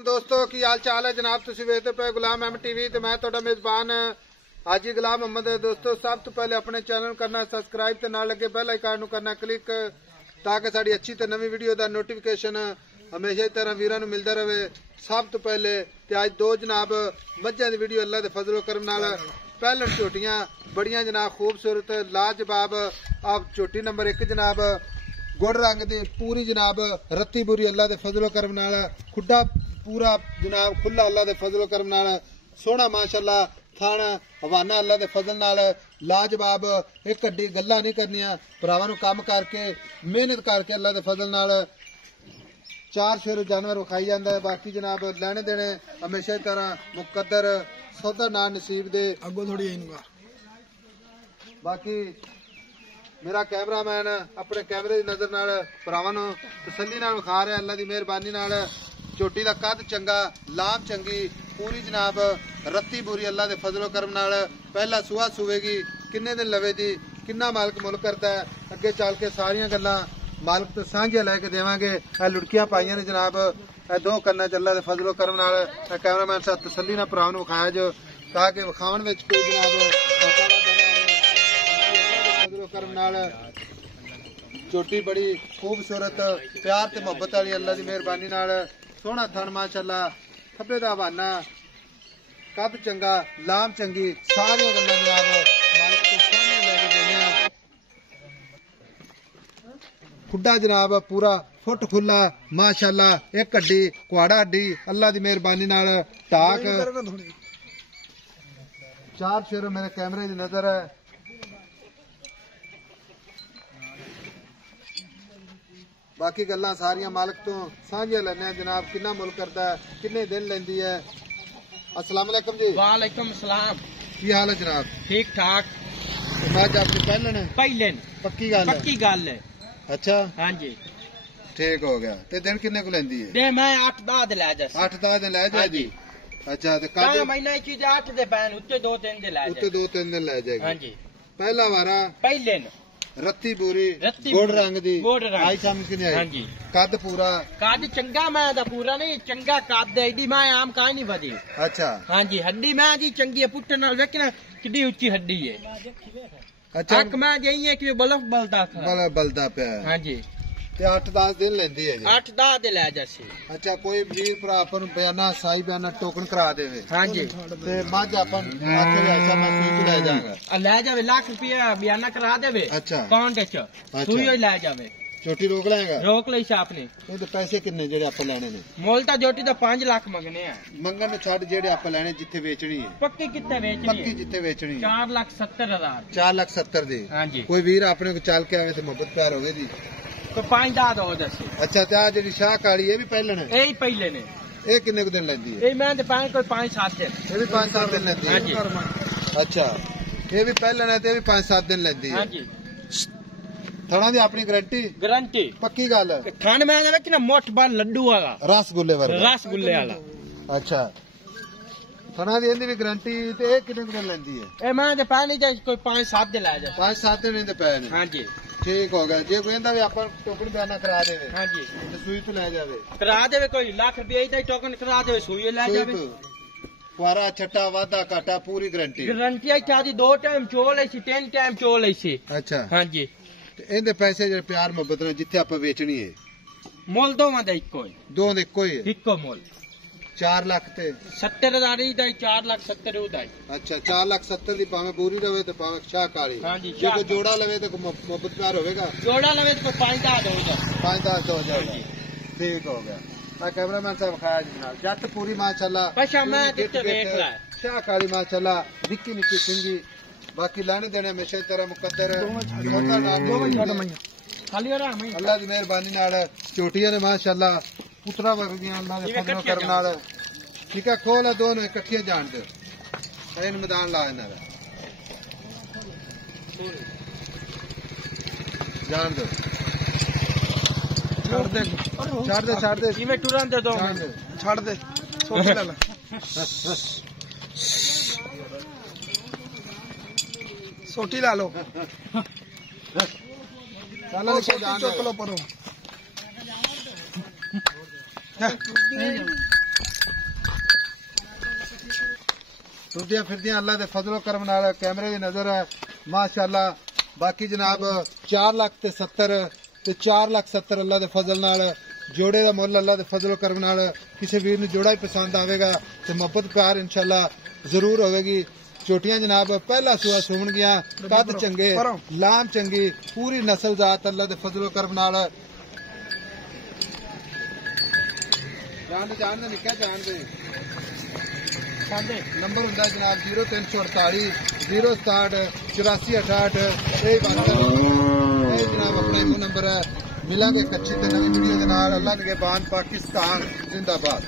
दोस्तों की हाल चाल है जनाब, तुम वेखते पे गुलाम अहमद टीवी ते मैं तुहाडा मेजबान हाजी गुलाम अहमद। दोस्तों सब तो पहले अपने चैनल करना सब्सक्राइब ते नाल लगे बेल आइकन करना क्लिक ताकि साड़ी अच्छी ते नवी वीडियो दा नोटिफिकेशन हमेशा ही तरह वीरां नूं मिलदा रहे। सब तो पहले ते अज दो जनाब मज्जां दी वीडियो अल्लाह दे फजलो करम नाल पहलन झोटियां बड़ियां जनाब खूबसूरत लाजवाब। आप झोटी नंबर 1 जनाब गुड़ रंग दी पूरी जनाब रत्ती बुरी अल्लाह दे फजलो करम नाल खुड्डा पूरा जनाब खुला अल्लाह दे फजलो करम नाल सोहना माशाअल्लाह थाना हवाना अल्लाह दे फजल नाल लाजवाब। एक हड्डी गल्लां नहीं करनियां भरावां नूं काम करके मेहनत करके अल्लाह दे फजल नाल चार शेर जानवर विखाई जाता है। बाकी जनाब लैने देने हमेशा की तरह मुकद्दर सौदा ना नसीब दे अगो थोड़ी बाकी मेरा कैमरामैन अपने कैमरे की नजर नाल भरावां नूं तसल्ली नाल विखा रहा अल्लाह की मेहरबानी नाल। झोटी का कद चंगा लाम चंगी पूरी जनाब रत्ती बुरी अल्लाह के फजलो करम नाल पहला सुहा सुवेगी किन्ने दिन लवे दी किन्ना मालक मुल करता है अगे चल के सारिया गल्लां मालक तो सांझियां लैके देवांगे। लुड़कियां पाइयां ने जनाब दो कन्ना च अल्लाह के फजलो करम नाल कैमरामैन साहब तसल्ली नाल भरावां नूं विखाया जो ताकि विखाउण विच कोई जनाब फजलो करम नाल झोटी बड़ी खूबसूरत प्यार ते मुहब्बत वाली अल्लाह की मेहरबानी नाल सोहना थन माशाअल्लाह खब्बे दा हवाना कद चंगा लाम चंगी सारी गल्लां जनाब मालिक तो सामने लैके देने। खुड्डा जनाब पूरा फुट खुला माशाअल्लाह एक हड्डी कुआड़ा हड्डी अल्लाह की मेहरबानी नाल टाक चार शेर मेरे कैमरे की नजर है। बाकी गल्लां सारियां मालिक तो सांझियां लैने जनाब किन्ना मुल करता है किन्ने दिन लेंदी है। अस्सलाम वालेकुम जी। वालेकुम सलाम। की हाल है जनाब? ठीक ठाक। मज आपकी पहलन पक्की गल है? अच्छा हाँ जी ठीक हो गया। ते दिन किन्ने को लेंदी है? दे मैं 8-10 दे ले जा 8-10 दिन ले जाए जी। अच्छा ते कद महीना चीज 8 दे पैन उत्ते 2-3 दे ले उत्ते 2-3 दिन ले जाएगी। हाँ जी पहला वारा पहले रत्ती बुरी गुड़ रंग दी आई समझ के नहीं आई। हाँ जी कद पूरा कद चंगा मैं दा पूरा नहीं चंगा कद एडी मैं आम काई नहीं बदी। अच्छा हाँ जी हड्डी मैं जी चंगी है पुट्टे नाल वेखना किड्डी ऊंची हड्डी है। अच्छा अक मैं जई है कि बलफ बलदा पे हाँ जी ते 8-10 दिन लेंदी है जी। 8-10 दे ले जासी। अच्छा कोई वीर भरा अपन बयाना साई बयाना टोकन करा देवे। हाँ जी ते मज अपन आखे ऐसा मैं सुई ले जाऊंगा ले जावे लाख रुपया बयाना करा देवे। अच्छा अकाउंट च सुई ले जावे छोटी रोक लेगा रोक लई सा आपने ते पैसे किन्ने जेड़े आप लेने ने? मोल ता जोटी दा 5 लाख मंगने हैं मंगन छड़ जेड़े आप लेने जिथे बेचनी है पक्की कितने बेचनी है? पक्की जिथे बेचनी है 4,70,000 4,70,000 दी। हाँ जी कोई वीर अपने को चल के आवे ते मोहब्बत प्यार होवे दी तो 5-10 दो दसी। अच्छा ते आ जेडी शाह काली ये भी पहले ने? यही पहले ने। ये किन्ने को दिन लेंदी है? ये मैं ते पाए कोई 5-7 दिन। ये भी 5-7 दिन लेंदी है। हाँ जी अच्छा ये भी पहले ने ते भी 5-7 दिन लेंदी है। हाँ जी थाना दी अपनी गारंटी पक्की गल है। थान में आवे कि ना मोट बाल लड्डू वाला रसगुल्ले वाला अच्छा थाना दी इंदी भी गारंटी ते ये किन्ने को दिन लेंदी है? ए मैं ते पाए नहीं जाए कोई 5-7 दिन ले जा 5-7 दिन इंदे पै ने। हाँ जी ठीक हो गया जे कोई इंदा भी अपन टोकन बयाना करा देवे। हाँ जी ते सुई तो ले जावे करा देवे कोई लाख रुपया दा टोकन करा देवे सुई ले जावे कुआरा छट्टा वादा काटा पूरी गारंटी आई चादी 2 टाइम चोल ऐसी 3 टाइम चोल ऐसी। अच्छा हाँ जी इनके पैसे जो प्यार मोहब्बत ने जिथे आप बेचनी है मोल दोवां दा इक्को ही दो दे इक्को ही है इक्को मोल 4,70,000 दा 4,70,000 दा। अच्छा 4,70,000 दी पावे पूरी रवे ते पावे शाह काली। हाँ जी जे कोई जोड़ा लवे तो मोहब्बत प्यार होवेगा जोड़ा लवे तो 5-10 दो 5-10 दो ठीक हो गया। मैं कैमरामैन साहब खाया जी नाल जट पूरी माशाअल्लाह पछा मैं दिते देख ला शाह काली माशाअल्लाह निक्की निक्की सिंगी बाकी लाने देने हमेशा तरह मुकद्दर अल्लाह की मेहरबानी नाल झोटियां ने माशाअल्लाह पुत्रा वर्गियां अल्लाह दे फजल करम नाल ठीक है। खोल दोनों इकट्ठियां जान दे इन मैदान ला इन्हां दा जान दो छड़ दे इवें टुरन दे दो छड़ दे सोच ले सोटी ला लो चलो परो टुरदियां फिरदियां अल्लाह दे फजलो करम नाल कैमरे दी नजर है माशाअल्लाह। बाकी जनाब 4,70,000 ते 4,70,000 अल्लाह दे फजल नाल जोड़े का मुल अल्लाह दे फजलो करम नाल किसी वीर नूं जोड़ा ही पसंद आवेगा ते मोहब्बत प्यार इंशाअल्लाह जरूर होवेगी। छोटियां जनाब पहला सूआ सून गया, कद चंगे, लाम चंगी, पूरी नस्ल जात अल्लाह दे फजलो करम नाल। जान निका जान दे नंबर हुंदा जनाब 0348 067 8468 जनाब अपना इको नंबर है। मिलांगे एक अच्छी ते नवी वीडियो के नाल। अल्लाह निगहबान, पाकिस्तान जिंदाबाद।